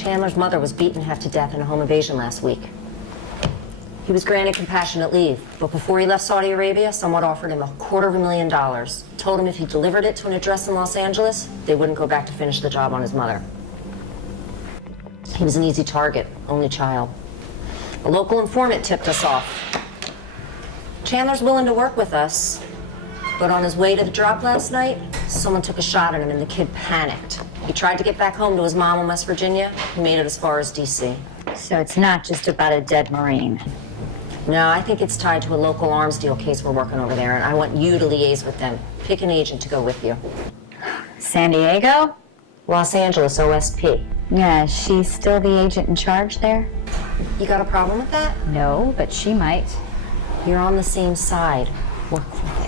Chandler's mother was beaten half to death in a home invasion last week. He was granted compassionate leave, but before he left Saudi Arabia, someone offered him $250,000. Told him if he delivered it to an address in Los Angeles, they wouldn't go back to finish the job on his mother. He was an easy target, only child. A local informant tipped us off. Chandler's willing to work with us, but on his way to the drop last night, someone took a shot at him and the kid panicked. He tried to get back home to his mom in West Virginia. He made it as far as D.C. So it's not just about a dead Marine. No, I think it's tied to a local arms deal case we're working over there, and I want you to liaise with them. Pick an agent to go with you. San Diego? Los Angeles, OSP. Yeah, is she still the agent in charge there? You got a problem with that? No, but she might. You're on the same side. Work for